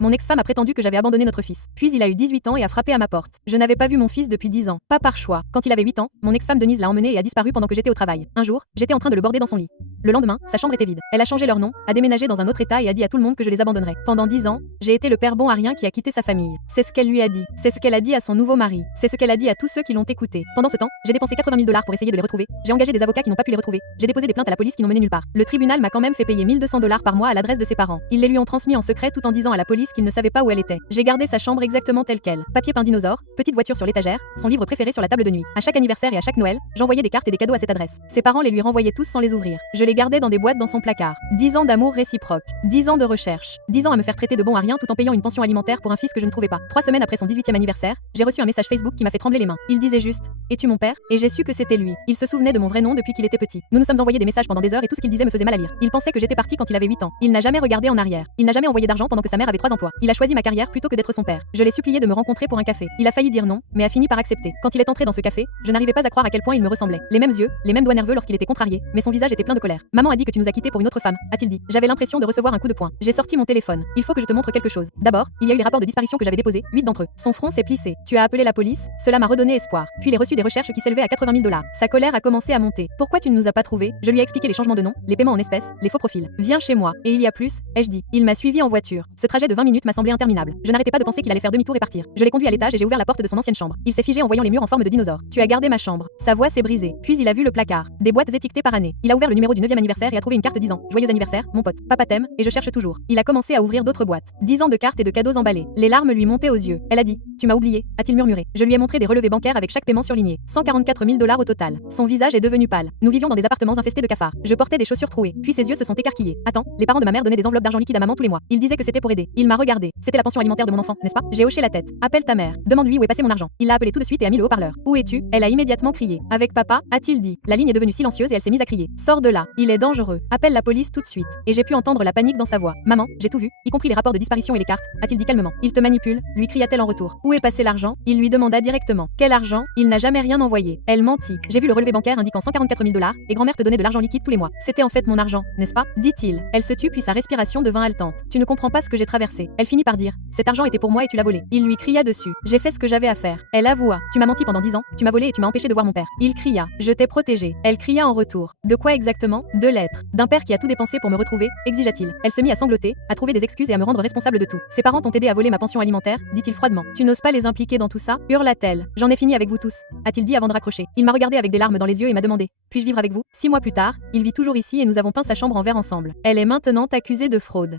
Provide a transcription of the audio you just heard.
Mon ex-femme a prétendu que j'avais abandonné notre fils. Puis il a eu 18 ans et a frappé à ma porte. Je n'avais pas vu mon fils depuis 10 ans. Pas par choix. Quand il avait 8 ans, mon ex-femme Denise l'a emmené et a disparu pendant que j'étais au travail. Un jour, j'étais en train de le border dans son lit. Le lendemain, sa chambre était vide. Elle a changé leur nom, a déménagé dans un autre état et a dit à tout le monde que je les abandonnerais. Pendant 10 ans, j'ai été le père bon à rien qui a quitté sa famille. C'est ce qu'elle lui a dit. C'est ce qu'elle a dit à son nouveau mari. C'est ce qu'elle a dit à tous ceux qui l'ont écouté. Pendant ce temps, j'ai dépensé 80 000 $ pour essayer de les retrouver. J'ai engagé des avocats qui n'ont pas pu les retrouver. J'ai déposé des plaintes à la police qui n'ont mené nulle part. Le tribunal m'a quand même fait payer 1 200 $ par mois à l'adresse de ses parents. Ils les lui ont transmis en secret tout en disant à la police qu'ils ne savaient pas où elle était. J'ai gardé sa chambre exactement telle quelle. Papier peint dinosaure, petite voiture sur l'étagère, son livre préféré sur la table de nuit. À chaque anniversaire et à chaque Noël, j'envoyais des cartes et des cadeaux à cette adresse. Ses parents les lui renvoyaient tous sans les ouvrir. Je les gardais dans des boîtes dans son placard. 10 ans d'amour réciproque, 10 ans de recherche, 10 ans à me faire traiter de bon à rien tout en payant une pension alimentaire pour un fils que je ne trouvais pas. 3 semaines après son 18e anniversaire, j'ai reçu un message Facebook qui m'a fait trembler les mains. Il disait juste: "Es-tu mon père?" Et j'ai su que c'était lui. Il se souvenait de mon vrai nom depuis qu'il était petit. Nous nous sommes envoyés des messages pendant des heures et tout ce qu'il disait me faisait mal à lire. Il pensait que j'étais partie quand il avait 8 ans. Il n'a jamais regardé en arrière. Il n'a jamais envoyé d'argent pendant que sa mère avait 3 emplois. Il a choisi ma carrière plutôt que d'être son père. Je l'ai supplié de me rencontrer pour un café. Il a failli dire non, mais a fini par accepter. Quand il est entré dans ce café, je n'arrivais pas à croire à quel point il me ressemblait. Les mêmes yeux, les mêmes doigts nerveux lorsqu'il était contrarié, mais son visage était plein de colère. "Maman a dit que tu nous as quittés pour une autre femme", a-t-il dit. J'avais l'impression de recevoir un coup de poing. J'ai sorti mon téléphone. "Il faut que je te montre quelque chose." D'abord, il y a eu les rapports de disparition que j'avais déposés, 8 d'entre eux. Son front s'est plissé. "Tu as appelé la police?" Cela m'a redonné espoir. Puis il a reçu des recherches qui s'élevaient à 80 000 $. Sa colère a commencé à monter. "Pourquoi tu ne nous as pas trouvés?" Je lui ai expliqué les changements de nom, les paiements en espèces, les faux profils. "Viens chez moi." Et il y a plus, ai-je dit. Il m'a suivi en voiture. Ce trajet de 20 minutes m'a semblé interminable. Je n'arrêtais pas de penser qu'il allait faire demi-tour et partir. Je l'ai conduit à l'étage et j'ai ouvert la porte de son ancienne chambre. Il s'est figé en voyant les murs en forme de dinosaure. "Tu as gardé ma chambre." Sa voix s'est brisée. Puis il a vu le placard. Des boîtes étiquetées par année. Il a ouvert le numéro du 9e anniversaire et a trouvé une carte disant: "Joyeux anniversaire, mon pote. Papa t'aime et je cherche toujours." Il a commencé à ouvrir d'autres boîtes. 10 ans de cartes et de cadeaux emballés. Les larmes lui montaient aux yeux. Elle a dit: "Tu m'as oublié", a-t-il murmuré. Je lui ai montré des relevés bancaires avec chaque paiement surligné. 144 000 $ au total. Son visage est devenu pâle. Nous vivions dans des appartements infestés de cafards. Je portais des chaussures trouées. Puis ses yeux se sont écarquillés. "Attends, les parents de ma mère donnaient des enveloppes d'argent liquide à maman tous les mois. Ils disaient que c'était pour aider." Il m'a regardé. "C'était la pension alimentaire de mon enfant, n'est-ce pas?" J'ai hoché la tête. "Appelle ta mère. Demande-lui où est passé mon argent." Il l'a appelé tout de suite et a mis le haut-parleur. "Où es-tu?" Elle a immédiatement crié. "Avec papa", a-t-il dit. La ligne est devenue silencieuse et elle s'est mise à crier. "Sors de là. Il est dangereux. Appelle la police tout de suite." Et j'ai pu entendre la panique dans sa voix. "Maman, j'ai tout vu, y compris les rapports de disparition et les cartes", a-t-il dit calmement. "Il te manipule", lui cria-t-elle en retour. "Où est passé l'argent?" Il lui demanda directement. "Quel argent?" "Il n'a jamais rien envoyé." Elle mentit. "J'ai vu le relevé bancaire indiquant 144 000 $ et grand-mère te donnait de l'argent liquide tous les mois. C'était en fait mon argent, n'est-ce pas?" dit-il. Elle se tut puis sa respiration devint haletante. "Tu ne comprends pas ce que j'ai traversé." Elle finit par dire: "Cet argent était pour moi et tu l'as volé." Il lui cria dessus. "J'ai fait ce que j'avais à faire." Elle avoua. "Tu m'as menti pendant 10 ans, tu m'as volé et tu m'as empêché de voir mon père." Il cria. "Je t'ai protégé." Elle cria en retour. "De quoi exactement?" "De l'être. D'un père qui a tout dépensé pour me retrouver", exigea-t-il. Elle se mit à sangloter, à trouver des excuses et à me rendre responsable de tout. "Ses parents t'ont aidé à voler ma pension alimentaire", dit-il froidement. "Tu n'oses pas les impliquer dans tout ça?" hurla-t-elle. "J'en ai fini avec vous tous", a-t-il dit avant de raccrocher. Il m'a regardé avec des larmes dans les yeux et m'a demandé: "Puis-je vivre avec vous?" 6 mois plus tard, il vit toujours ici et nous avons peint sa chambre en vert ensemble. Elle est maintenant accusée de fraude.